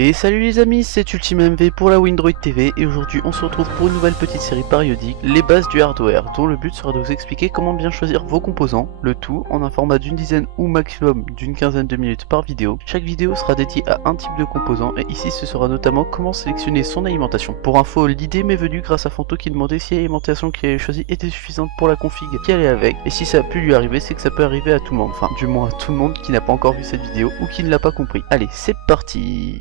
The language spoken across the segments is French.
Et salut les amis, c'est UltimeMV pour la Windroid TV et aujourd'hui on se retrouve pour une nouvelle petite série périodique, les bases du hardware, dont le but sera de vous expliquer comment bien choisir vos composants, le tout en un format d'une dizaine ou maximum d'une quinzaine de minutes par vidéo. Chaque vidéo sera dédiée à un type de composant et ici ce sera notamment comment sélectionner son alimentation. Pour info, l'idée m'est venue grâce à Fanto qui demandait si l'alimentation qu'il avait choisie était suffisante pour la config qui allait avec, et si ça a pu lui arriver, c'est que ça peut arriver à tout le monde, enfin du moins à tout le monde qui n'a pas encore vu cette vidéo ou qui ne l'a pas compris. Allez, c'est parti.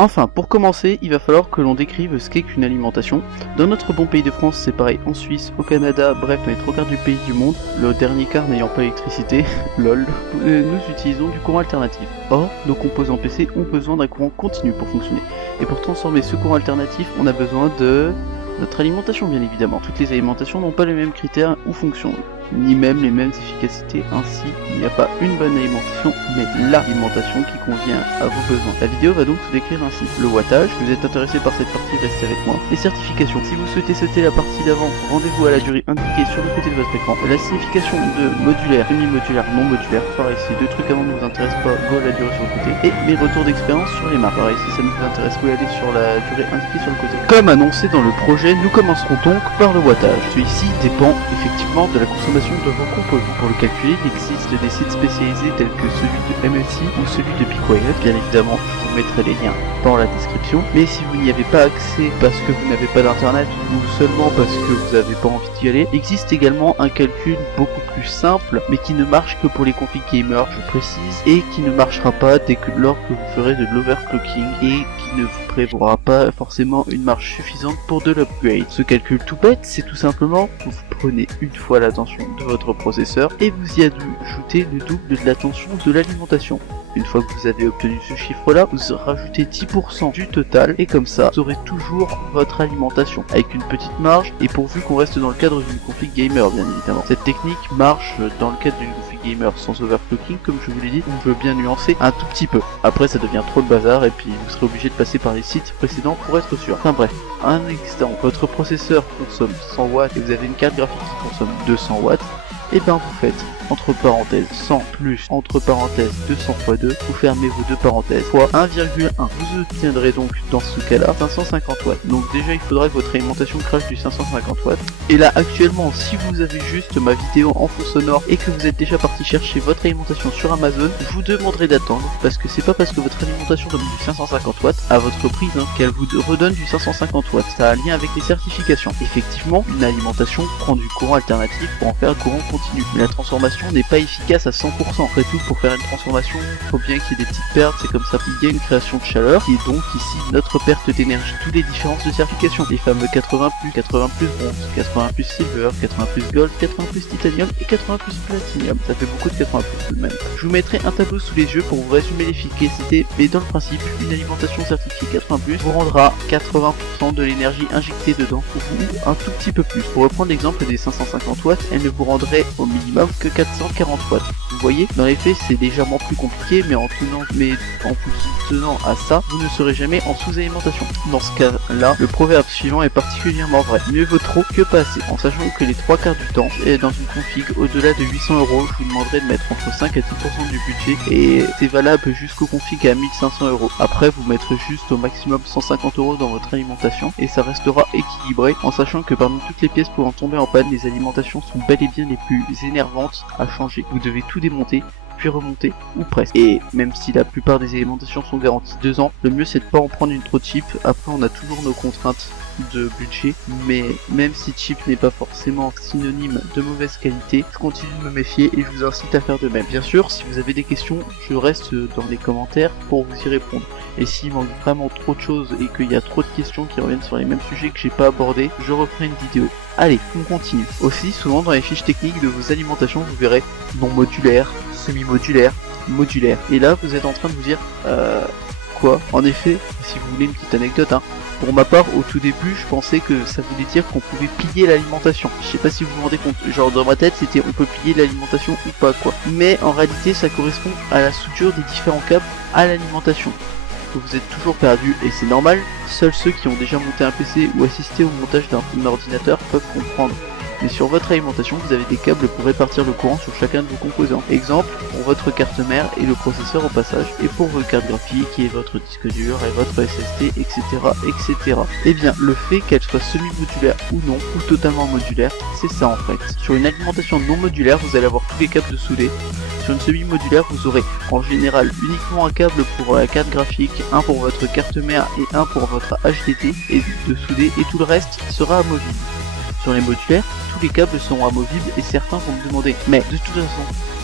Enfin, pour commencer, il va falloir que l'on décrive ce qu'est qu'une alimentation. Dans notre bon pays de France, c'est pareil en Suisse, au Canada, bref, dans les trois quarts du pays du monde, le dernier quart n'ayant pas d'électricité, lol, nous utilisons du courant alternatif. Or, nos composants PC ont besoin d'un courant continu pour fonctionner. Et pour transformer ce courant alternatif, on a besoin de notre alimentation, bien évidemment. Toutes les alimentations n'ont pas les mêmes critères ou fonctions, ni même les mêmes efficacités. Ainsi, il n'y a pas une bonne alimentation, mais l'alimentation qui convient à vos besoins. La vidéo va donc se décrire ainsi. Le wattage, si vous êtes intéressé par cette partie, restez avec moi. Les certifications, si vous souhaitez sauter la partie d'avant, rendez-vous à la durée indiquée sur le côté de votre écran. La signification de modulaire, demi-modulaire, non modulaire, pareil, si deux trucs avant ne vous intéressent pas, go à la durée sur le côté. Et mes retours d'expérience sur les maps, pareil, si ça ne vous intéresse, vous allez sur la durée indiquée sur le côté. Comme annoncé dans le projet, nous commencerons donc par le wattage. Celui-ci dépend effectivement de la consommation de vos composants. Pour le calculer, il existe des sites spécialisés tels que celui de MSI ou celui de PickWire. Bien évidemment, je vous mettrai les liens dans la description. Mais si vous n'y avez pas accès parce que vous n'avez pas d'internet ou seulement parce que vous n'avez pas envie d'y aller, existe également un calcul beaucoup plus simple mais qui ne marche que pour les configs gamers, je précise, et qui ne marchera pas dès que lors que vous ferez de l'overclocking et qui ne vous prévoira pas forcément une marge suffisante pour de l'upgrade. Ce calcul tout bête, c'est tout simplement que vous prenez une fois la tension de votre processeur et vous y ajoutez le double de la tension de l'alimentation. Une fois que vous avez obtenu ce chiffre là, vous rajoutez 10% du total et comme ça vous aurez toujours votre alimentation avec une petite marge et pourvu qu'on reste dans le cadre d'une config gamer bien évidemment. Cette technique marche dans le cadre d'une config gamer sans overclocking comme je vous l'ai dit, on peut bien nuancer un tout petit peu. Après ça devient trop de bazar et puis vous serez obligé de passer par les sites précédents pour être sûr. Enfin bref, un instant, votre processeur consomme 100 watts et vous avez une carte graphique qui consomme 200 watts, et ben vous faites entre parenthèses 100 plus entre parenthèses 200 x 2, vous fermez vos deux parenthèses fois 1,1. Vous obtiendrez donc dans ce cas là 550 watts. Donc déjà il faudra que votre alimentation crache du 550 watts. Et là actuellement si vous avez juste ma vidéo en fond sonore et que vous êtes déjà parti chercher votre alimentation sur Amazon, je vous demanderai d'attendre parce que c'est pas parce que votre alimentation donne du 550 watts à votre prise qu'elle vous redonne du 550 watts. Ça a un lien avec les certifications. Effectivement, une alimentation prend du courant alternatif pour en faire courant continu. Mais la transformation n'est pas efficace à 100%. Après tout, pour faire une transformation, il faut bien qu'il y ait des petites pertes, c'est comme ça qu'il y a une création de chaleur, qui est donc ici notre perte d'énergie. Toutes les différences de certification, les fameux 80+, 80+ bronze, 80+ silver, 80+ gold, 80+ titanium et 80+ platinum. Ça fait beaucoup de 80+ tout de même. Je vous mettrai un tableau sous les yeux pour vous résumer l'efficacité, mais dans le principe, une alimentation certifiée 80+ vous rendra 80% de l'énergie injectée dedans, ou un tout petit peu plus. Pour reprendre l'exemple des 550 watts, elle ne vous rendrait au minimum que 440 watts. Vous voyez, dans les faits c'est légèrement plus compliqué, mais en vous tenant à ça, vous ne serez jamais en sous-alimentation. Dans ce cas-là, le proverbe suivant est particulièrement vrai. Mieux vaut trop que pas assez. En sachant que les 3 quarts du temps, et dans une config au-delà de 800 €, je vous demanderai de mettre entre 5 à 10% du budget, et c'est valable jusqu'au config à 1500 €. Après, vous mettrez juste au maximum 150 € dans votre alimentation, et ça restera équilibré, en sachant que parmi toutes les pièces pouvant tomber en panne, les alimentations sont bel et bien les plus énervantes à changer. Vous devez tout démonter, puis remonter, ou presque. Et même si la plupart des alimentations sont garanties 2 ans, le mieux c'est de pas en prendre une trop cheap. Après on a toujours nos contraintes de budget, mais même si cheap n'est pas forcément synonyme de mauvaise qualité, je continue de me méfier et je vous incite à faire de même. Bien sûr, si vous avez des questions, je reste dans les commentaires pour vous y répondre. Et s'il manque vraiment trop de choses et qu'il y a trop de questions qui reviennent sur les mêmes sujets que j'ai pas abordés, je referai une vidéo. Allez, on continue. Aussi, souvent dans les fiches techniques de vos alimentations, vous verrez non modulaire, semi-modulaire, modulaire. Et là, vous êtes en train de vous dire, quoi? En effet, si vous voulez une petite anecdote, pour ma part, au tout début, je pensais que ça voulait dire qu'on pouvait plier l'alimentation. Je sais pas si vous vous rendez compte, genre dans ma tête, c'était on peut plier l'alimentation ou pas, quoi. Mais en réalité, ça correspond à la soudure des différents câbles à l'alimentation. que vous êtes toujours perdu et c'est normal, seuls ceux qui ont déjà monté un PC ou assisté au montage d'un ordinateur peuvent comprendre. Mais sur votre alimentation, vous avez des câbles pour répartir le courant sur chacun de vos composants. Exemple, pour votre carte mère et le processeur au passage, et pour vos cartes graphiques et votre disque dur et votre SSD, etc. etc. Et bien, le fait qu'elle soit semi-modulaire ou non, ou totalement modulaire, c'est ça en fait. Sur une alimentation non modulaire, vous allez avoir tous les câbles soudés. Sur une semi-modulaire, vous aurez en général uniquement un câble pour la carte graphique, un pour votre carte mère et un pour votre HDD et de souder, et tout le reste sera amovible. Sur les modulaires, tous les câbles seront amovibles et certains vont me demander mais de toute façon,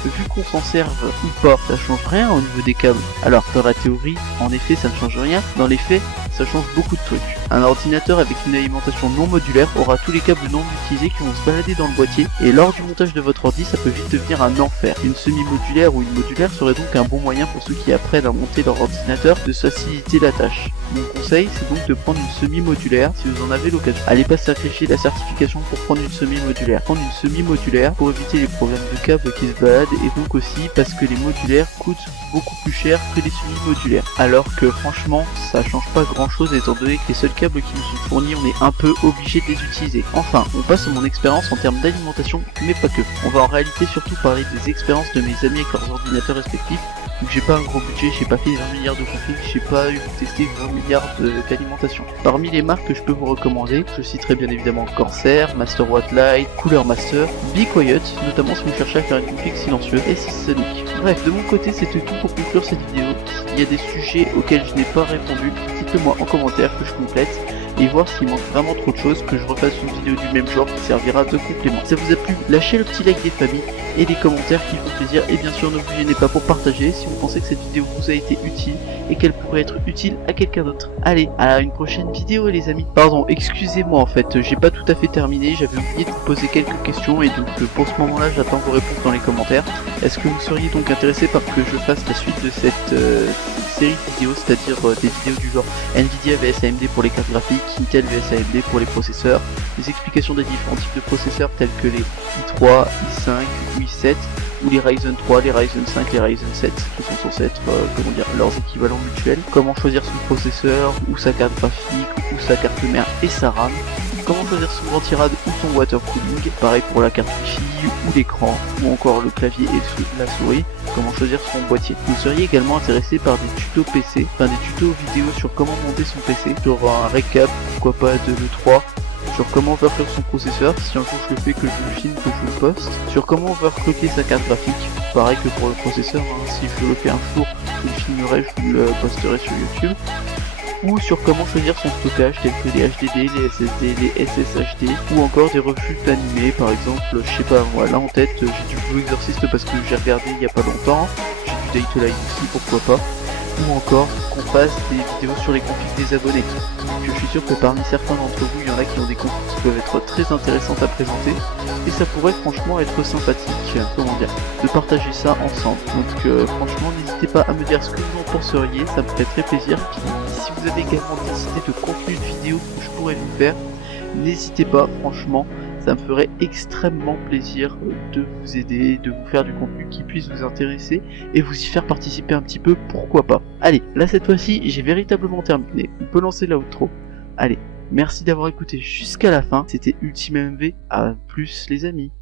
vu qu'on s'en serve ou pas, ça change rien au niveau des câbles. Alors dans la théorie, en effet ça ne change rien, dans les faits, ça change beaucoup de trucs. Un ordinateur avec une alimentation non modulaire aura tous les câbles non utilisés qui vont se balader dans le boîtier, et lors du montage de votre ordi, ça peut vite devenir un enfer. Une semi-modulaire ou une modulaire serait donc un bon moyen pour ceux qui apprennent à monter leur ordinateur de faciliter la tâche. Mon conseil, c'est donc de prendre une semi-modulaire si vous en avez l'occasion. Allez pas sacrifier la certification pour prendre une semi-modulaire. Prendre une semi-modulaire pour éviter les problèmes de câbles qui se baladent, et donc aussi parce que les modulaires coûtent beaucoup plus cher que les semi-modulaires. Alors que franchement, ça change pas grand chose étant donné que les seuls câbles qui nous sont fournis, on est un peu obligé de les utiliser. Enfin, on passe à mon expérience en termes d'alimentation, mais pas que. On va en réalité surtout parler des expériences de mes amis avec leurs ordinateurs respectifs. Donc j'ai pas un gros budget, j'ai pas fait 20 milliards de configs, j'ai pas eu testé 20 milliards d'alimentation. Parmi les marques que je peux vous recommander, je citerai bien évidemment Corsair, Master Watt Light, Cooler Master, Be Quiet, notamment si vous cherchez à faire une config silencieuse, et Sonic. Bref, de mon côté c'était tout pour conclure cette vidéo. S'il y a des sujets auxquels je n'ai pas répondu, dites-le-moi en commentaire que je complète, et voir s'il manque vraiment trop de choses, que je refasse une vidéo du même genre qui servira de complément. Si ça vous a plu, lâchez le petit like des familles et des commentaires qui font plaisir, et bien sûr ne vous gênez pas pour partager si vous pensez que cette vidéo vous a été utile et qu'elle pourrait être utile à quelqu'un d'autre. Allez, à une prochaine vidéo les amis. Pardon, excusez-moi en fait, j'ai pas tout à fait terminé, j'avais oublié de vous poser quelques questions et donc pour ce moment là j'attends vos réponses dans les commentaires. Est-ce que vous seriez donc intéressé par que je fasse la suite de cette série de vidéos, c'est-à-dire des vidéos du genre Nvidia vs AMD pour les cartes graphiques, Intel vs AMD pour les processeurs, des explications des différents types de processeurs tels que les i3, i5 ou i7, ou les Ryzen 3, les Ryzen 5, les Ryzen 7 qui sont censés être comment dire, leurs équivalents mutuels, comment choisir son processeur ou sa carte graphique ou sa carte mère et sa RAM, comment choisir son grand tirade ou son water cooling, pareil pour la carte Wi-Fi ou l'écran ou encore le clavier et la souris, comment choisir son boîtier. Vous seriez également intéressé par des tutos PC, enfin des tutos vidéo sur comment monter son PC, sur un récap, pourquoi pas de l'E3, sur comment overclock son processeur, si un jour je le fais, que je le filme, que je le poste, sur comment overclocker sa carte graphique, pareil que pour le processeur, hein, si je le fais un jour, je le filmerai, je le posterai sur YouTube, ou sur comment choisir son stockage tels que les HDD, les SSD, les SSHD, ou encore des refus animés, par exemple, je sais pas moi, là en tête, j'ai du Blue Exorcist parce que j'ai regardé il y a pas longtemps, j'ai du Daytona aussi, pourquoi pas, ou encore qu'on fasse des vidéos sur les configs des abonnés. Je suis sûr que parmi certains d'entre vous, il y en a qui ont des configs qui peuvent être très intéressantes à présenter, et ça pourrait franchement être sympathique, comment dire, de partager ça ensemble. Donc franchement, n'hésitez pas à me dire ce que vous en penseriez, ça me ferait très plaisir. Si vous avez également des idées de contenu de vidéo que je pourrais vous faire, n'hésitez pas, franchement, ça me ferait extrêmement plaisir de vous aider, de vous faire du contenu qui puisse vous intéresser et vous y faire participer un petit peu, pourquoi pas. Allez, là cette fois-ci, j'ai véritablement terminé, on peut lancer la outro. Allez, merci d'avoir écouté jusqu'à la fin, c'était Ultime MV, à plus les amis.